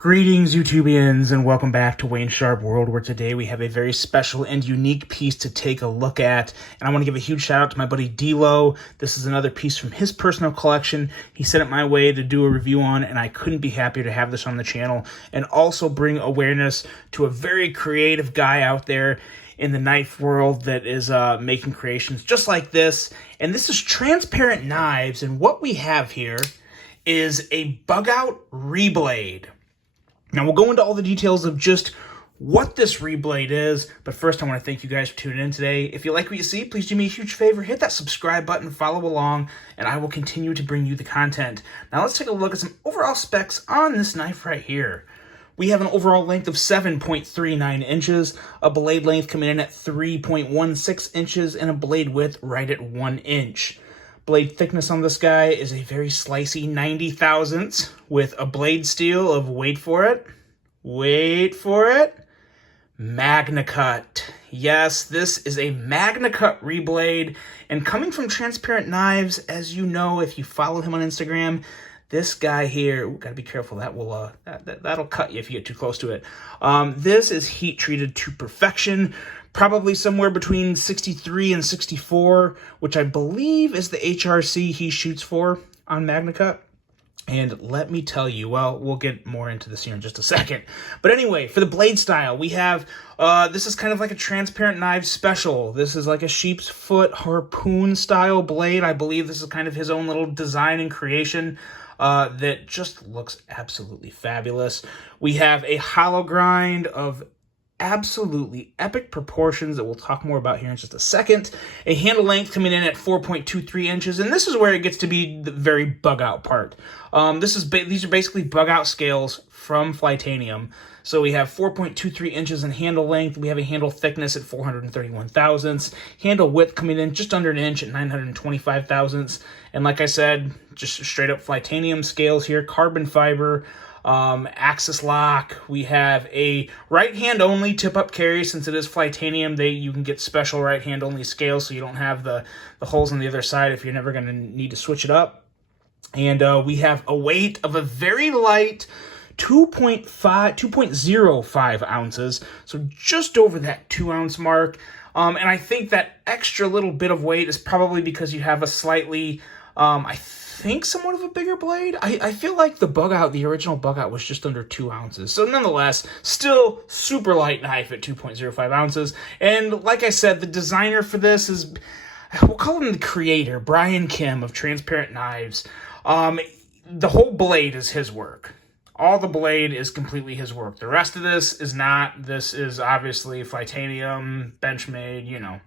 Greetings, YouTubians, and welcome back to Wayne Sharp World, where today we have a very special and unique piece to take a look at. And I want to give a huge shout out to my buddy D-Lo. This is another piece from his personal collection. He sent it my way to do a review on, and I couldn't be happier to have this on the channel and also bring awareness to a very creative guy out there in the knife world that is making creations just like this. And this is Transparent Knives, and what we have here is a Bugout Re-blade. Now, we'll go into all the details of just what this re-blade is, but first I want to thank you guys for tuning in today. If you like what you see, please do me a huge favor, hit that subscribe button, follow along, and I will continue to bring you the content. Now, let's take a look at some overall specs on this knife right here. We have an overall length of 7.39 inches, a blade length coming in at 3.16 inches, and a blade width right at 1 inch. Blade thickness on this guy is a very slicey 90 thousandths with a blade steel of, wait for it, Magna Cut. Yes, this is a Magna Cut re-blade, and coming from Transparent Knives, as you know, if you follow him on Instagram, this guy here, gotta be careful, that will that'll cut you if you get too close to it. This is heat treated to perfection. Probably somewhere between 63 and 64, which I believe is the HRC he shoots for on Magna Cut. And let me tell you, well, we'll get more into this here in just a second. But anyway, for the blade style, we have, this is kind of like a Transparent Knives special. This is like a sheep's foot harpoon style blade. I believe this is kind of his own little design and creation that just looks absolutely fabulous. We have a hollow grind of absolutely epic proportions that we'll talk more about here in just a second. A handle length coming in at 4.23 inches, and this is where it gets to be the very bug out part. These are basically bug out scales from Flytanium. So we have 4.23 inches in handle length. We have a handle thickness at 431 thousandths. Handle width coming in just under an inch at 925 thousandths. And like I said, just straight up Flytanium scales here, carbon fiber. Axis lock. We have a right hand only tip up carry. Since it is Flytanium, you can get special right hand only scales, so you don't have the holes on the other side if you're never going to need to switch it up. And we have a weight of a very light 2.05 ounces, so just over that 2 ounce mark. And I think that extra little bit of weight is probably because you have a slightly, I think somewhat of a bigger blade. I feel like the original Bugout was just under 2 ounces. So nonetheless, still super light knife at 2.05 ounces. And like I said, the designer for this is, we'll call him the creator, Brian Kim of Transparent Knives. The whole blade is his work. All the blade is completely his work. The rest of this is not. This is obviously Flytanium, Benchmade, you know,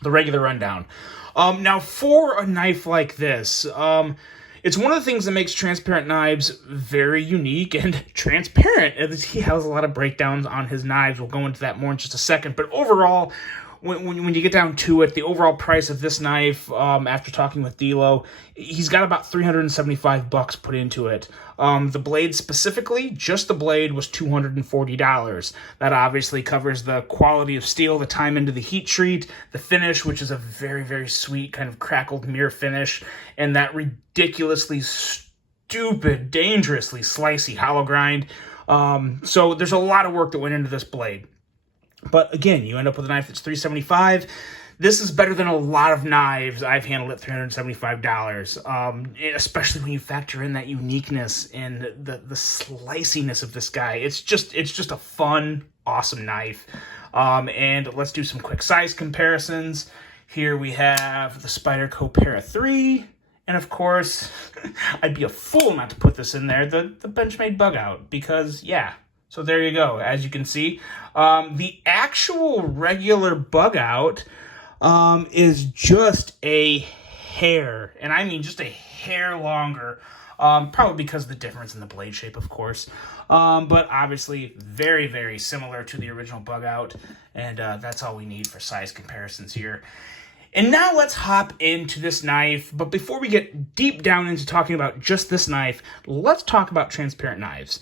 the regular rundown. Now, for a knife like this, it's one of the things that makes Transparent Knives very unique and transparent. He has a lot of breakdowns on his knives. We'll go into that more in just a second. But overall, when you get down to it, the overall price of this knife, after talking with D-Lo, he's got about $375 put into it. The blade specifically, just the blade, was $240. That obviously covers the quality of steel, the time into the heat treat, the finish, which is a very, very sweet kind of crackled mirror finish, and that ridiculously stupid, dangerously slicey hollow grind. So there's a lot of work that went into this blade. But again, you end up with a knife that's $375. This is better than a lot of knives I've handled at $375, especially when you factor in that uniqueness and the sliciness of this guy. It's just a fun, awesome knife. And let's do some quick size comparisons. Here we have the Spyderco Para 3. And of course, I'd be a fool not to put this in there, the Benchmade Bugout, because yeah. So there you go. As you can see, the actual regular Bugout is just a hair, and I mean just a hair longer, probably because of the difference in the blade shape, of course, but obviously very, very similar to the original Bugout, and that's all we need for size comparisons here. And now let's hop into this knife, but before we get deep down into talking about just this knife, let's talk about Transparent Knives.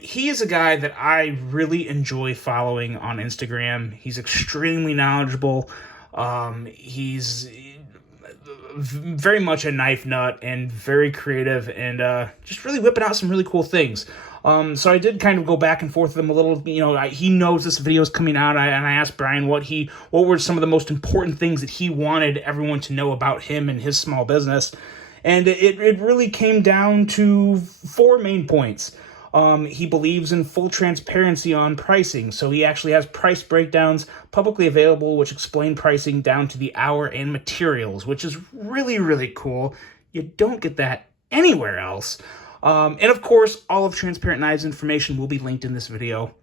He is a guy that I really enjoy following on Instagram. He's extremely knowledgeable. He's very much a knife nut and very creative and just really whipping out some really cool things. So I did kind of go back and forth with him a little. He knows this video is coming out, and I asked Brian what were some of the most important things that he wanted everyone to know about him and his small business. And it really came down to 4 main points. He believes in full transparency on pricing, so he actually has price breakdowns publicly available which explain pricing down to the hour and materials, which is really, really cool. You don't get that anywhere else. And of course, all of Transparent Knives information will be linked in this video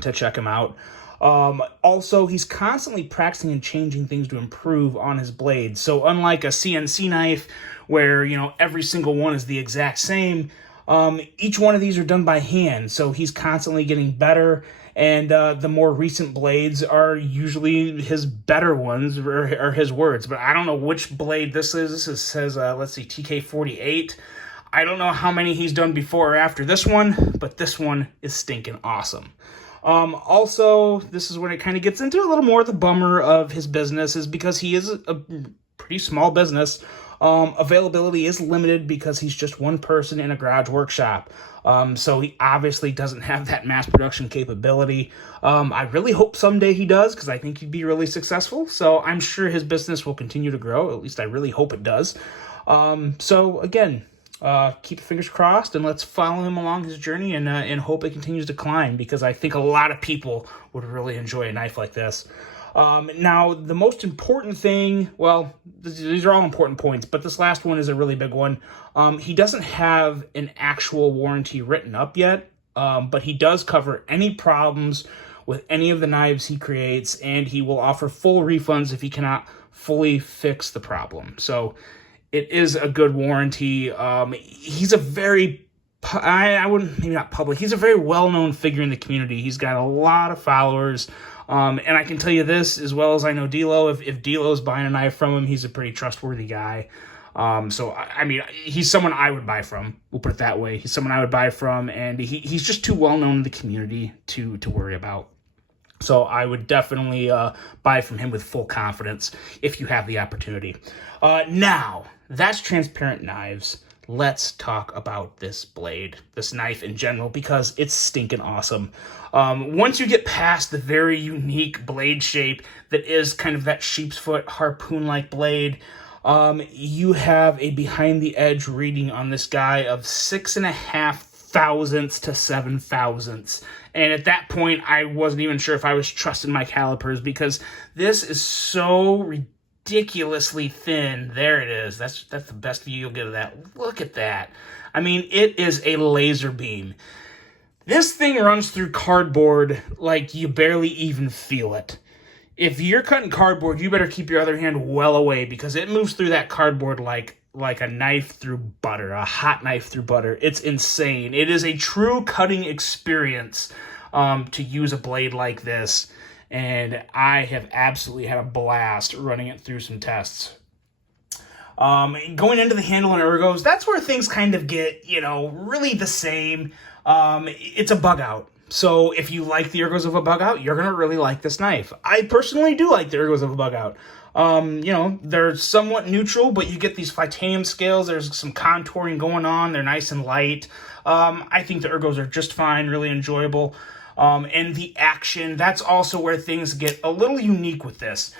to check him out. Also, he's constantly practicing and changing things to improve on his blades. So unlike a CNC knife where, every single one is the exact same, each one of these are done by hand. So he's constantly getting better. And the more recent blades are usually his better ones, or his words. But I don't know which blade this is. This says, let's see, TK48. I don't know how many he's done before or after this one, but this one is stinking awesome. Also, this is when it kind of gets into a little more of the bummer of his business, is because he is a pretty small business. Availability is limited because he's just one person in a garage workshop. So he obviously doesn't have that mass production capability. I really hope someday he does, because I think he'd be really successful. So I'm sure his business will continue to grow. At least I really hope it does. So again, keep your fingers crossed, and let's follow him along his journey and hope it continues to climb, because I think a lot of people would really enjoy a knife like this. Now, the most important thing, well, these are all important points, but this last one is a really big one. He doesn't have an actual warranty written up yet, but he does cover any problems with any of the knives he creates, and he will offer full refunds if he cannot fully fix the problem. So it is a good warranty. He's a very, I wouldn't, maybe not public, he's a very well-known figure in the community. He's got a lot of followers. And I can tell you this, as well as I know D'Lo, if D'Lo's buying a knife from him, he's a pretty trustworthy guy. So, I mean, he's someone I would buy from. We'll put it that way. He's someone I would buy from, and he's just too well-known in the community to worry about. So I would definitely buy from him with full confidence if you have the opportunity. Now, that's Transparent Knives. Let's talk about this blade, this knife in general, because it's stinking awesome. Once you get past the very unique blade shape that is kind of that sheep's foot harpoon-like blade, you have a behind-the-edge reading on this guy of 6.5 thousandths to 7 thousandths. And at that point, I wasn't even sure if I was trusting my calipers, because this is so ridiculously thin. There it is. That's the best view you'll get of that. Look at that. I mean, it is a laser beam. This thing runs through cardboard like you barely even feel it. If you're cutting cardboard, you better keep your other hand well away, because it moves through that cardboard like a knife through butter, a hot knife through butter. It's insane. It is a true cutting experience to use a blade like this. And I have absolutely had a blast running it through some tests. Going into the handle and ergos, that's where things kind of get, really the same. It's a bug out. So if you like the ergos of a bug out, you're going to really like this knife. I personally do like the ergos of a bug out. They're somewhat neutral, but you get these titanium scales. There's some contouring going on. They're nice and light. I think the ergos are just fine, really enjoyable. And the action, that's also where things get a little unique with this.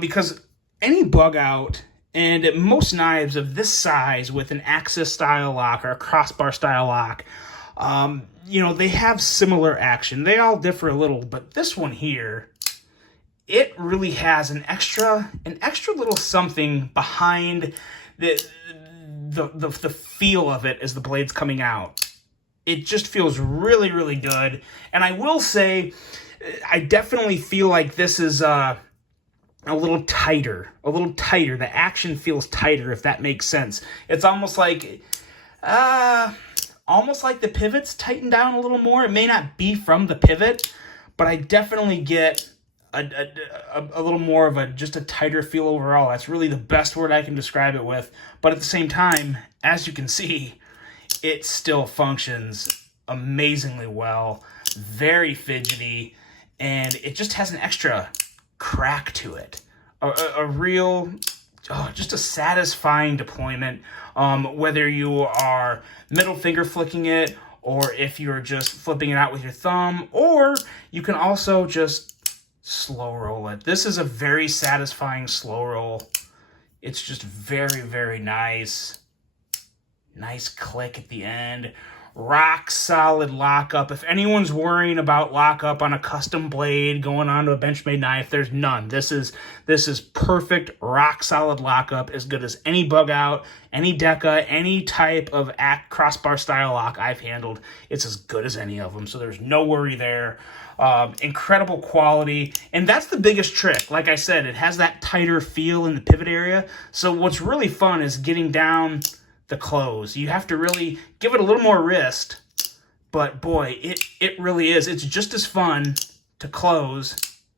Because any bug out and most knives of this size with an axis style lock or a crossbar style lock, they have similar action. They all differ a little, but this one here, it really has an extra little something behind the feel of it as the blade's coming out. It just feels really, really good. And I will say, I definitely feel like this is a little tighter. The action feels tighter, if that makes sense. It's almost like the pivot's tightened down a little more. It may not be from the pivot, but I definitely get a little more of just a tighter feel overall. That's really the best word I can describe it with. But at the same time, as you can see, it still functions amazingly well, very fidgety, and it just has an extra crack to it. A real, just a satisfying deployment, whether you are middle finger flicking it or if you're just flipping it out with your thumb, or you can also just slow roll it. This is a very satisfying slow roll. It's just very, very nice. Nice click at the end. Rock solid lockup. If anyone's worrying about lockup on a custom blade going onto a Benchmade knife, there's none. This is perfect rock solid lockup, as good as any bug out, any Deca, any type of crossbar style lock I've handled. It's as good as any of them, so there's no worry there. Incredible quality, and that's the biggest trick. Like I said, it has that tighter feel in the pivot area, so what's really fun is getting down the close. You have to really give it a little more wrist, but boy, it really is. It's just as fun to close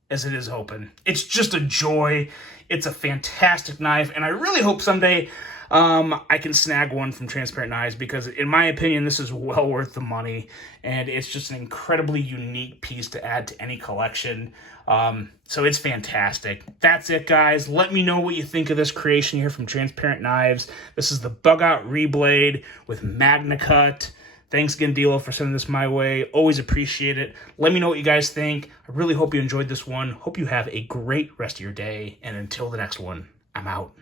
as it is open. It's just a joy. It's a fantastic knife, and I really hope someday I can snag one from Transparent Knives, because in my opinion, this is well worth the money, and it's just an incredibly unique piece to add to any collection. So it's fantastic. That's it, guys. Let me know what you think of this creation here from Transparent Knives. This is the Bugout Re-blade with Magna Cut. Thanks again, Dilo, for sending this my way. Always appreciate it. Let me know what you guys think. I really hope you enjoyed this one. Hope you have a great rest of your day, and until the next one, I'm out.